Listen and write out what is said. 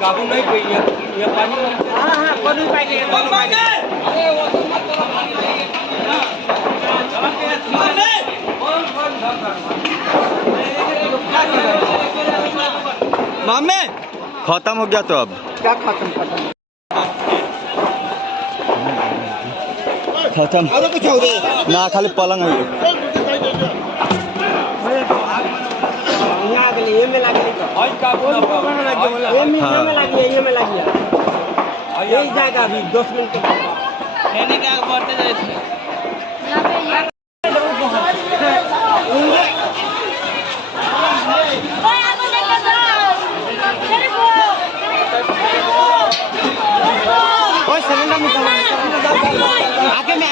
काबू नहीं गई है ये पानी। हाँ हाँ पानी पाएंगे मामे खत्म हो गया तो अब क्या खत्म खत्म ना खाली पलंग है ये में लगी आज का बोल ये में लगी ये में लगी यही जाएगा अभी 10 मिनट के बाद कहने के आगे बढ़ते जाए आगे में